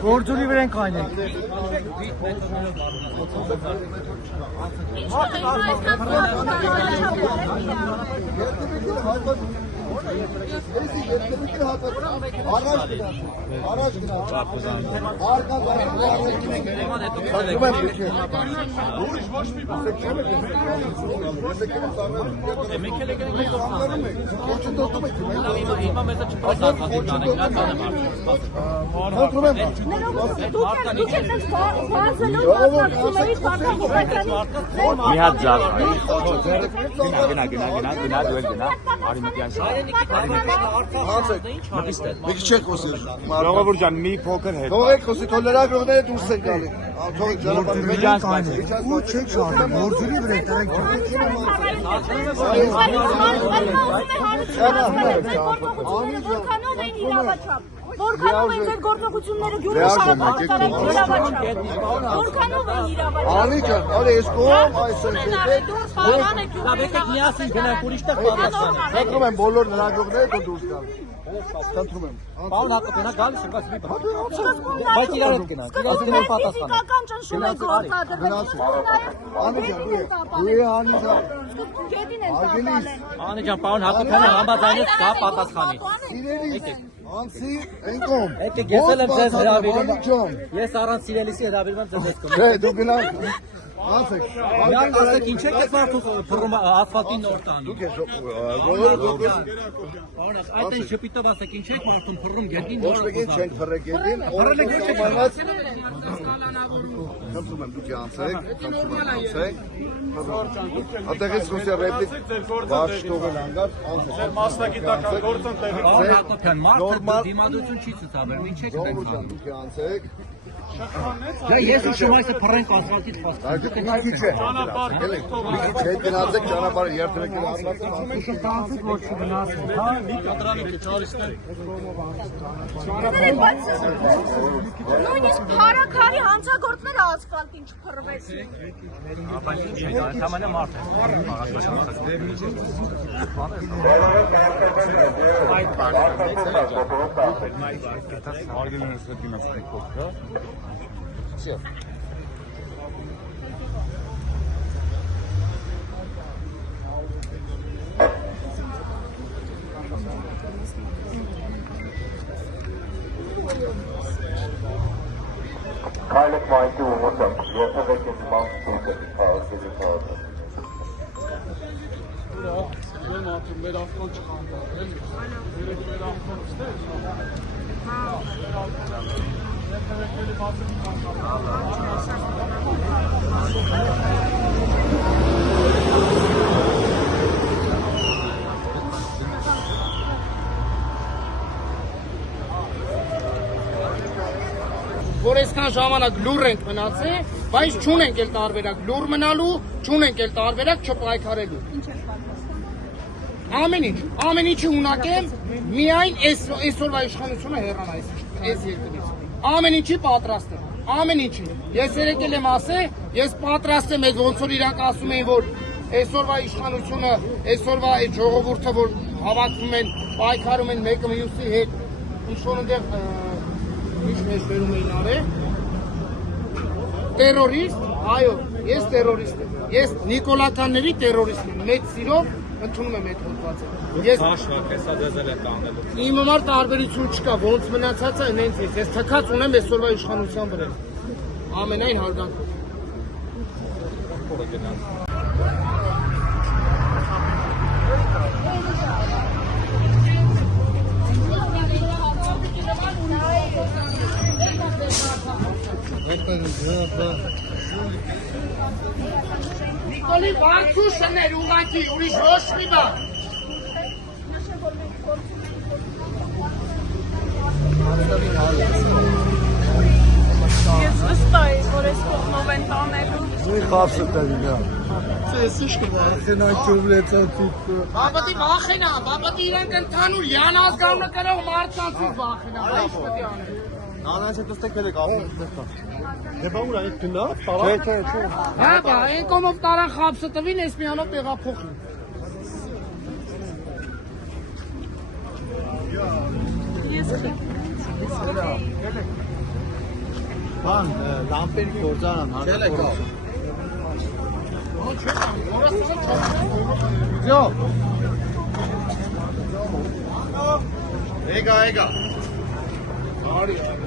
Գործունի վրան կայնեք։ Ժողովուրդ մի փոքր հետ։ Թողեք խոսի թոլերագրողները դուրս են գալի։ Թողեք Ու չեք շարժում, գործունի վրա Որքանով են ձեր գործողությունները գյուղի շարժման որքանով են իրավաչափ։ Անիջան, արի ես կողմ այս Խնդրում եմ բոլոր լրագրողները դուրս գալ։ Խնդրում եմ։ Պարոն Հակոբյանը գալիս է, բայց մի բան։ Բայց իրար հետ գնա։ Իրար ֆիզիկական ճնշում է գործադրվել։ Անիջան, պարոն Հակոբյանը համաձայնեց դա պատասխանի։ Անցի ենկոմ։ Եկեք, ես էլ եմ ձեզ հրավիրում։ Ես առանց սիրելիսի հրավիրում եմ ձեզ հետ կոմ։ Դե դու գնաք։ Անցեք։ Միան ասեք ինչ եք ես մարդու փռում ասֆալտին նոր տանում։ Դուք ես Պարոն, այդ այն շփիտով ասեք ինչ եք մարդուն փռում գետին ոչ մեկին չենք փռեք գետին։ Խնդրում եմ դուք անցեք, Ատեղից խոսի ռեպլիկ վարշ տողել անգար, անցեք։ Մասնագիտական գործընթացը Պարոն Հակոբյան, մարդը դիմադրություն չի ցուցաբերում, ինչ եք Ժողովուրդ ջան, դուք անցեք։ Ես ուշում այս փռենք ասֆալտից խոսք։ Մի քիչ է։ Մի քիչ հետ գնացեք ճանապարհը երթվեք ասֆալտից։ Ոչ գնացին, հա։ Նույնիսկ փարաքարի հանցագործները ասֆալտին չփռվեցին։ Համանա մարդ է։ Все. Pilot mind to welcome. Yes, I can mount to the power to the power. Որ այսքան ժամանակ լուր ենք մնացել, բայց չունենք էլ տարբերակ լուր մնալու, չունենք էլ տարբերակ չպայքարելու։ Ամեն ինչի ունակ եմ, միայն այսօրվա իշխանությունը հեռանա այս երկրից։ Ամեն ինչի պատրաստ եմ, ամեն ինչի։ Ես երեկել եմ ասել, ես պատրաստ եմ այդ ոնց որ իրանք ասում էին, որ այսօրվա իշխանությունը, այսօրվա այդ ժողովուրդը, որ հավաքվում են, պայքարում են մեկը մյուսի հետ, ինչ-որ այնտեղ ինչ մեզ վերում էին արել, տերորիստ, այո, ես տերորիստ եմ, ես Նիկոլաթանների տերորիստ եմ, մեծ սիրով ընդունում եմ այդ հոդվածը։ Ես հաշվակ հեսա ձեզ էլ է տանել։ Իմ համար տարբերություն չկա, ոնց մնացածը հենց էս, ես թքած ունեմ այսօրվա իշխանության վրա, ամենայն հարգանքով։ Նիկոլի վարդուշներ ուղղակի, ուրիշ ոչ մի բան։ Ես վստահ եմ։ Խապսը տվինա։ Բաբատի վախենա, բաբատի իրանք ընդհանուր յանազգավնը կրող մարդկանցից վախենա, ինչ պետք է անել։ Հա, բա, այն կոմով տարան խապսը տվին, ես միանով տեղափոխին։ Բան, լամպերի գործարան, հարկավորություն։ Եկա։ Ay.